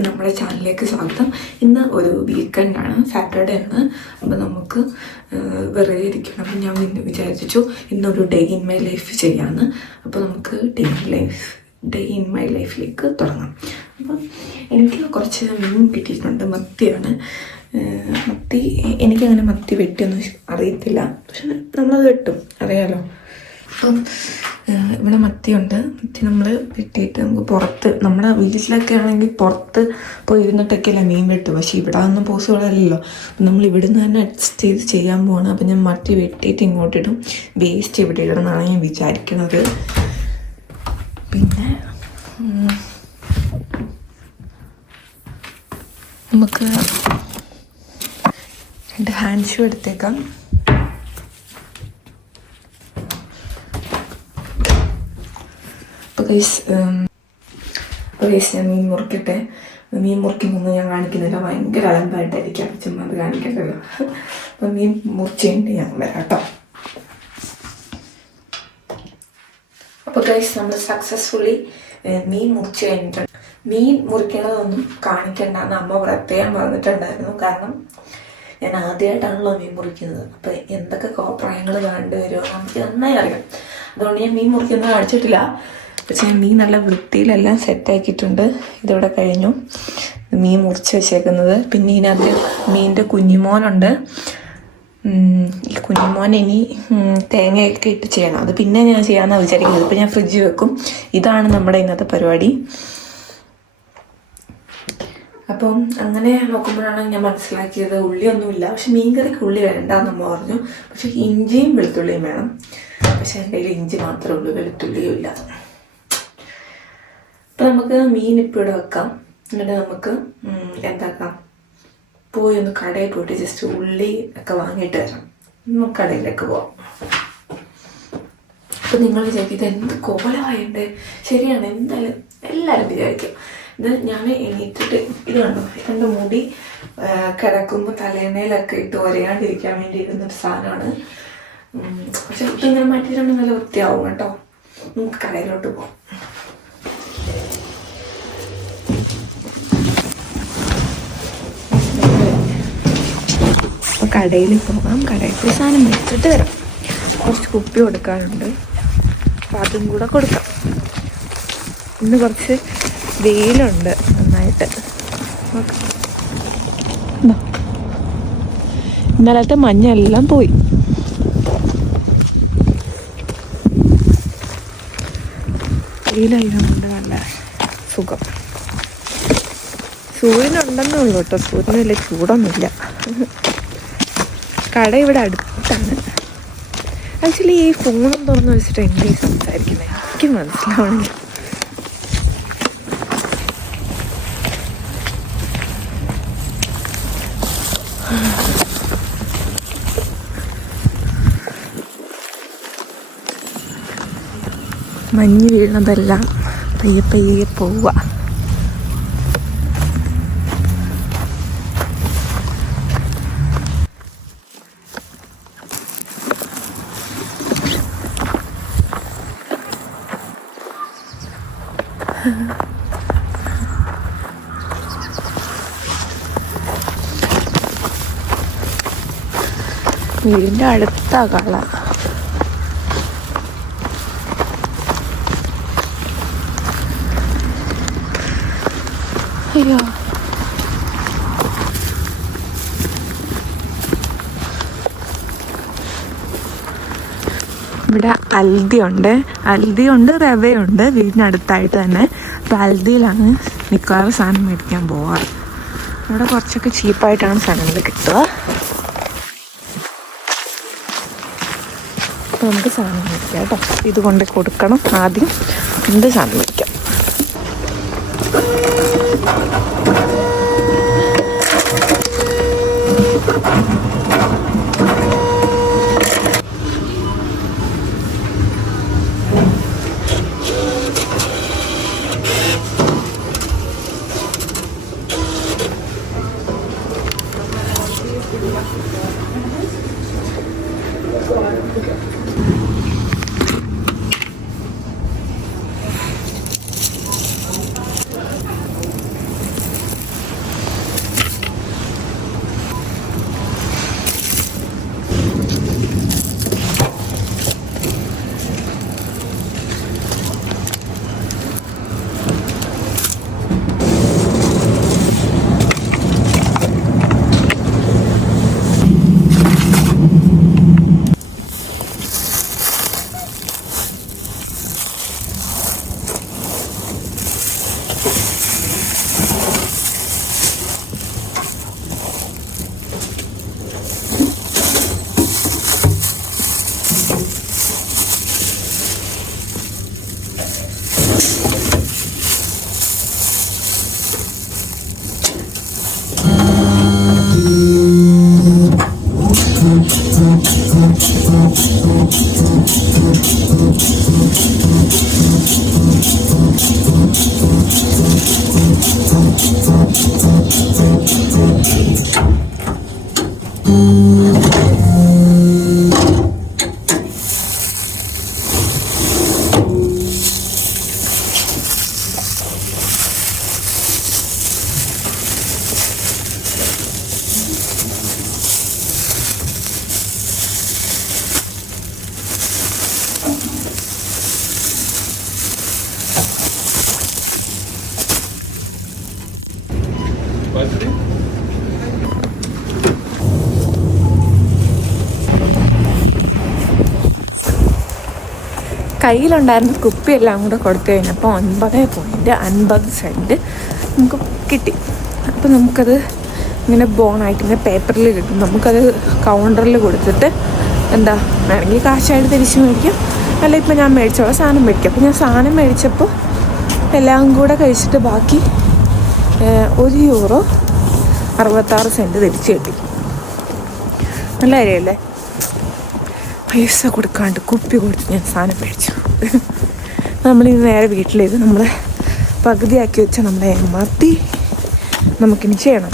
എല്ലാവർക്കും നമ്മുടെ ചാനലിലേക്ക് സ്വാഗതം. ഇന്ന് ഒരു വീക്കെൻഡാണ്, സാറ്റർഡേ ആണ്. അപ്പോൾ നമുക്ക് വെറുതെ ഇരിക്കണം. അപ്പം ഞാൻ ഇന്ന് വിചാരിച്ചു ഇന്നൊരു ഡേ ഇൻ മൈ ലൈഫ് ചെയ്യാമെന്ന്. അപ്പോൾ നമുക്ക് ഡേ ഇൻ മൈ ലൈഫിലേക്ക് തുടങ്ങാം. അപ്പം എനിക്ക് കുറച്ച് മീൻ കിട്ടിയിട്ടുണ്ട്. മത്തിയാണ്. മത്തി എനിക്കങ്ങനെ മത്തി വെട്ടിയൊന്നും അറിയത്തില്ല, പക്ഷെ നമ്മളത് വെട്ടും, അറിയാലോ. അപ്പം ഇവിടെ മത്തിയുണ്ട്. മത്തി നമ്മൾ വെട്ടിയിട്ട് നമുക്ക് പുറത്ത്, നമ്മുടെ വീട്ടിലൊക്കെ ആണെങ്കിൽ പുറത്ത് പോയി ഇരുന്നിട്ടൊക്കെയല്ല മീൻ വെട്ടും, പക്ഷെ ഇവിടെ ഒന്നും പോസിബിൾ അല്ലല്ലോ. അപ്പം നമ്മൾ ഇവിടുന്ന് തന്നെ അഡ്ജസ്റ്റ് ചെയ്ത് ചെയ്യാൻ പോവാണ്. അപ്പം ഞാൻ മത്തി വെട്ടിയിട്ട് ഇങ്ങോട്ടിടും, വേസ്റ്റ് ഇവിടെ ഇടണം എന്നാണ് ഞാൻ വിചാരിക്കുന്നത്. പിന്നെ നമുക്ക് 2 ഹാൻഡ് ഷൂ എടുത്തേക്കാം. ഞാൻ മീൻ മുറിക്കട്ടെ. മീൻ മുറിക്കുന്നൊന്നും ഞാൻ കാണിക്കുന്നില്ല, ഭയങ്കര അലമ്പായിട്ടായിരിക്കാം, ചുമ്മാ അത് കാണിക്കണ്ടല്ലോ. അപ്പം മീൻ മുറിച്ചിട്ട് ഞാൻ വരാം കേട്ടോ. അപ്പോൾ ഗൈസ്, നമ്മൾ സക്സസ്ഫുള്ളി മീൻ മുറിച്ച് കഴിഞ്ഞിട്ടുണ്ട്. മീൻ മുറിക്കണതൊന്നും കാണിക്കണ്ടെന്ന് അമ്മ പ്രത്യേകം പറഞ്ഞിട്ടുണ്ടായിരുന്നു. കാരണം ഞാൻ ആദ്യമായിട്ടാണല്ലോ മീൻ മുറിക്കുന്നത്. അപ്പം എന്തൊക്കെ കോപ്രായങ്ങൾ കണ്ടുവരുമോ നമുക്ക് നന്നായി അറിയാം. അതുകൊണ്ട് ഞാൻ മീൻ മുറിക്കുന്നത് കാണിച്ചിട്ടില്ല. പക്ഷേ മീൻ നല്ല വൃത്തിയിലെല്ലാം സെറ്റാക്കിയിട്ടുണ്ട്. ഇതിവിടെ കഴിഞ്ഞു മീൻ മുറിച്ച് വെച്ചേക്കുന്നത്. പിന്നെ ഇതിനകത്ത് മീനിൻ്റെ കുഞ്ഞുമോനുണ്ട്. ഈ കുഞ്ഞുമോൻ ഇനി തേങ്ങയൊക്കെ ഇട്ട് ചെയ്യണം. അത് പിന്നെ ഞാൻ ചെയ്യാമെന്നാണ് വിചാരിക്കുന്നത്. ഇപ്പം ഞാൻ ഫ്രിഡ്ജിൽ വെക്കും. ഇതാണ് നമ്മുടെ ഇന്നത്തെ പരിപാടി. അപ്പം അങ്ങനെ നോക്കുമ്പോഴാണ് ഞാൻ മനസ്സിലാക്കിയത് ഉള്ളിയൊന്നുമില്ല. പക്ഷെ മീൻകറിക്ക് ഉള്ളി വേണ്ടെന്നമ്മ പറഞ്ഞു. പക്ഷെ ഇഞ്ചിയും വെളുത്തുള്ളിയും വേണം. പക്ഷെ എൻ്റെ കയ്യിൽ ഇഞ്ചി മാത്രമേ ഉള്ളൂ, വെളുത്തുള്ളിയും ഇല്ല. അപ്പം നമുക്ക് മീൻ ഇപ്പോൾ ഇവിടെ വെക്കാം. എന്നിട്ട് നമുക്ക് എന്താക്കാം, പോയി ഒന്ന് കടയിൽ പോയിട്ട് ജസ്റ്റ് ഉള്ളി ഒക്കെ വാങ്ങിയിട്ട് വരാം. നമുക്ക് കടയിലേക്ക് പോവാം. അപ്പം നിങ്ങൾ വിചാരിക്കും എന്ത് കോലമായുണ്ട്. ശരിയാണ്, എന്തായാലും എല്ലാവരും വിചാരിക്കും. ഇത് ഞാൻ എണീറ്റിട്ട് ഇത് കണ്ടു, എൻ്റെ മുടി കിടക്കുമ്പോൾ തലേണയിലൊക്കെ ഇട്ട് ഒരയാണ്ടിരിക്കാൻ വേണ്ടി ഇരുന്നൊരു സാധനമാണ്. പക്ഷെ ഇതിങ്ങനെ മാറ്റിയിട്ടുണ്ട്, നല്ല വൃത്തിയാവും കേട്ടോ. നമുക്ക് കടയിലോട്ട് പോകാം. അപ്പോൾ കടയിൽ പോകാം. കടയിൽ പോയി സാധനം വെച്ചിട്ട് വരാം. കുറച്ച് കുപ്പി കൊടുക്കാനുണ്ട്, അപ്പം അതും കൂടെ കൊടുക്കാം. ഇന്ന് കുറച്ച് വെയിലുണ്ട് നന്നായിട്ട്. ഇന്നലത്തെ മഞ്ഞെല്ലാം പോയി. വെയിലായതുകൊണ്ട് നല്ല സുഖം. സൂര്യനുണ്ടെന്നേ ഉള്ളൂ കേട്ടോ, സൂര്യന് വലിയ ചൂടൊന്നുമില്ല. കട ഇവിടെ അടുത്താണ്. ആക്ച്വലി ഈ ഫോണും തുറന്ന് വെച്ചിട്ട് എങ്ങനെ സംസാരിക്കുന്നത് എനിക്ക് മനസ്സിലാവണില്ല. മഞ്ഞ് വീഴുന്നതെല്ലാം പയ്യെ പയ്യെ പോവുക. വീടിൻ്റെ അടുത്താ കള. അയ്യോ, ഇവിടെ അൽദിയുണ്ട് റവയുണ്ട് വീടിനടുത്തായിട്ട് തന്നെ. അപ്പോൾ അൽദിയിലാണ് മിക്കവാറും സാധനം മേടിക്കാൻ പോവാറ്. ഇവിടെ കുറച്ചൊക്കെ ചീപ്പായിട്ടാണ് സാധനങ്ങൾ കിട്ടുക. അപ്പോൾ നമുക്ക് സാധനം മേടിക്കാം കേട്ടോ. ഇത് കൊണ്ട് കൊടുക്കണം ആദ്യം. എന്ത് സാധനം മേടിക്കാം. കയ്യിലുണ്ടായിരുന്ന കുപ്പിയെല്ലാം കൂടെ കൊടുത്തു കഴിഞ്ഞപ്പോൾ 9.50 നമുക്ക് കിട്ടി. അപ്പോൾ നമുക്കത് ഇങ്ങനെ ബോണായിട്ട് ഇങ്ങനെ പേപ്പറിൽ കിട്ടും. നമുക്കത് കൗണ്ടറിൽ കൊടുത്തിട്ട് എന്താ വേണമെങ്കിൽ കാശായിട്ട് തിരിച്ച് മേടിക്കാം, അല്ല ഇപ്പോൾ ഞാൻ മേടിച്ചോളാം സാധനം മേടിക്കാം. അപ്പോൾ ഞാൻ സാധനം മേടിച്ചപ്പോൾ എല്ലാം കൂടെ കഴിച്ചിട്ട് ബാക്കി €1.66 തിരിച്ച് കിട്ടി. നല്ല കാര്യമല്ലേ? പൈസ കൊടുക്കാണ്ട് കുപ്പി കൊടുത്ത് ഞാൻ സാധനം മേടിച്ചു. നമ്മളിന്ന് നേരെ വീട്ടിലേക്ക് നമ്മൾ പകുതിയാക്കി വെച്ച നമ്മളെ മത്തി നമുക്കിനി ചെയ്യണം.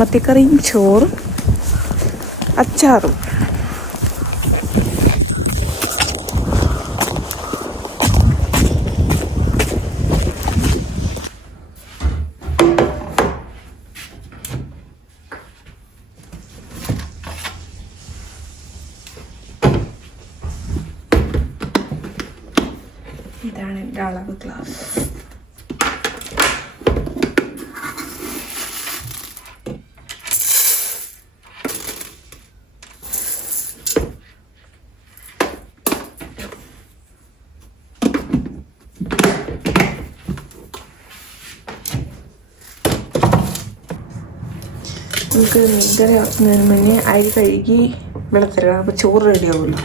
മത്തിക്കറിയും ചോറും അച്ചാറും. ഇതാണ് എൻ്റെ അളവ് ഗ്ലാസ്. നമുക്ക് മീൻകറി ആക്കുന്നതിന് മുന്നേ അരി കഴുകി വെള്ളത്തിലിടണം. അപ്പോൾ ചോറ് റെഡി ആവുമല്ലോ.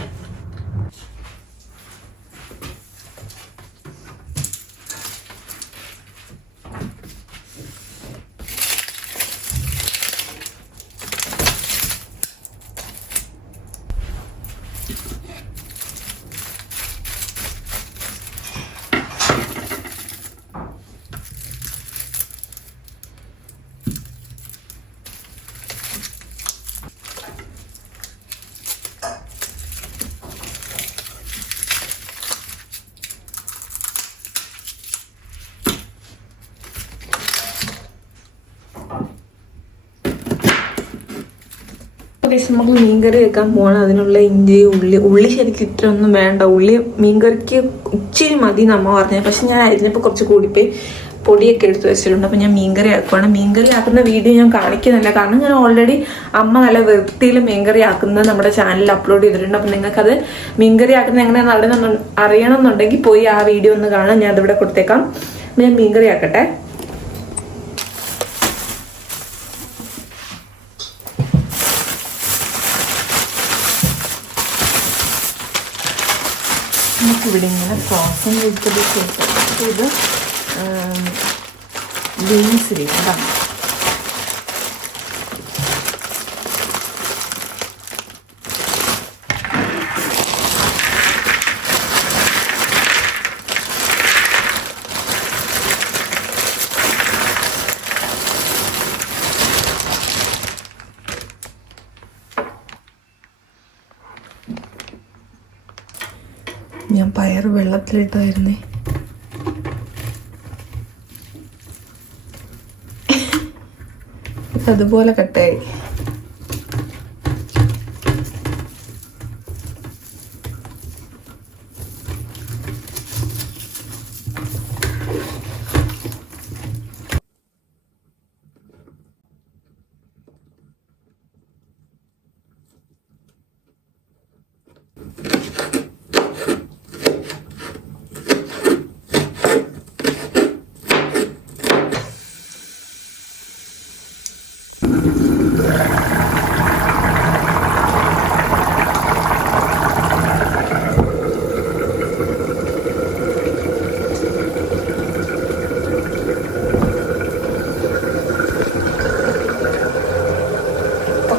നമുക്ക് മീൻകറി വെക്കാൻ പോകണം. അതിനുള്ള ഇഞ്ചി ഉള്ളി ശരിക്കും ഇത്രയൊന്നും വേണ്ട. ഉള്ളി മീൻകറിക്ക് ഇച്ചിരി മതി നമ്മ പറഞ്ഞത്. പക്ഷെ ഞാൻ അരിഞ്ഞപ്പോൾ കുറച്ച് കൂടിപ്പോയി, പൊടിയൊക്കെ എടുത്ത് വെച്ചിട്ടുണ്ട്. അപ്പം ഞാൻ മീൻകറി ആക്കുവാണ്. മീൻകറി ആക്കുന്ന വീഡിയോ ഞാൻ കാണിക്കുന്നില്ല, കാരണം ഞാൻ ഓൾറെഡി അമ്മ നല്ല വൃത്തിയിൽ മീൻകറി ആക്കുന്നത് നമ്മുടെ ചാനലിൽ അപ്ലോഡ് ചെയ്തിട്ടുണ്ട്. അപ്പം നിങ്ങൾക്കത് മീൻകറി ആക്കുന്നത് എങ്ങനെയാണെന്ന് അറിയണമെന്നുണ്ടെങ്കിൽ പോയി ആ വീഡിയോ ഒന്ന് കാണാൻ. ഞാൻ അതിവിടെ കൊടുത്തേക്കാം. ഞാൻ മീൻകറി ആക്കട്ടെ. നമുക്കിവിടെ ഇങ്ങനെ ഫ്രോസൺ വെജിറ്റബിൾസ് കിട്ടും. ഇത് ബീൻസ് കേട്ടോ. ഞാൻ പയർ വെള്ളത്തിലിട്ടായിരുന്നേ. അതുപോലെ കട്ടായി.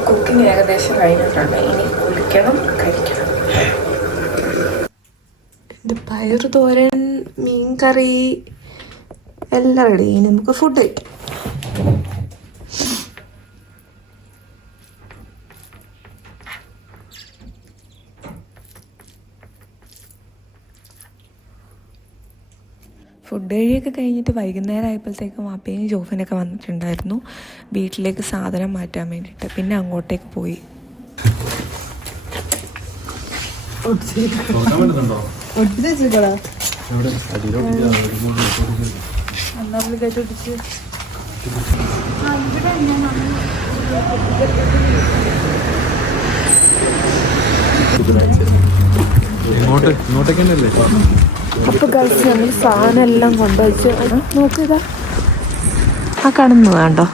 കുക്കിംഗ് ഏകദേശം കഴിഞ്ഞിട്ടുണ്ട്. ഇനി കുളിക്കണം, കഴിക്കണം. എൻ്റെ പയർ തോരൻ, മീൻകറി എല്ലാം റെഡി. ഇനി നമുക്ക് ഫുഡ് കഴിക്കാം. ഫുഡ് കഴിയൊക്കെ കഴിഞ്ഞിട്ട് വൈകുന്നേരം ആയപ്പോഴത്തേക്കും അപ്പയും ജോഫിനൊക്കെ വന്നിട്ടുണ്ടായിരുന്നു വീട്ടിലേക്ക് സാധനം മാറ്റാൻ വേണ്ടിയിട്ട്. പിന്നെ അങ്ങോട്ടേക്ക് പോയി. അപ്പൊ ഗൾസ് ഞങ്ങൾ സാധനം എല്ലാം കൊണ്ടുവച്ചു. നോക്കിയതാ ആ കാണുന്നത് കണ്ടോ,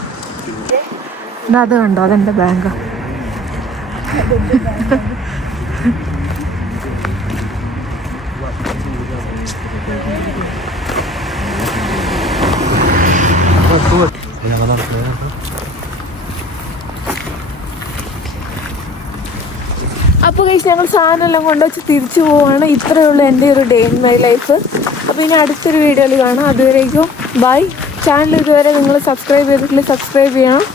അത് കണ്ടോ, അതെന്റെ ബാങ്കാ. അപ്പോൾ ഗൈസ് ഞങ്ങൾ സാധനം എല്ലാം കൊണ്ടുവച്ച് തിരിച്ചു പോവാണ്. ഇത്രയേ ഉള്ളൂ എൻ്റെ ഒരു ഡേ ഇൻ മൈ ലൈഫ്. അപ്പോൾ ഇനി അടുത്തൊരു വീഡിയോയിൽ കാണാം. അതുവരേക്കും ബൈ. ചാനൽ ഇതുവരെ നിങ്ങൾ സബ്സ്ക്രൈബ് ചെയ്തിട്ടില്ല, സബ്സ്ക്രൈബ് ചെയ്യണം.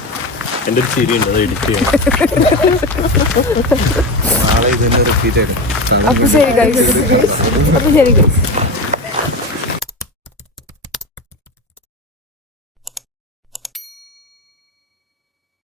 അപ്പോൾ ശരി ഗൈസ്.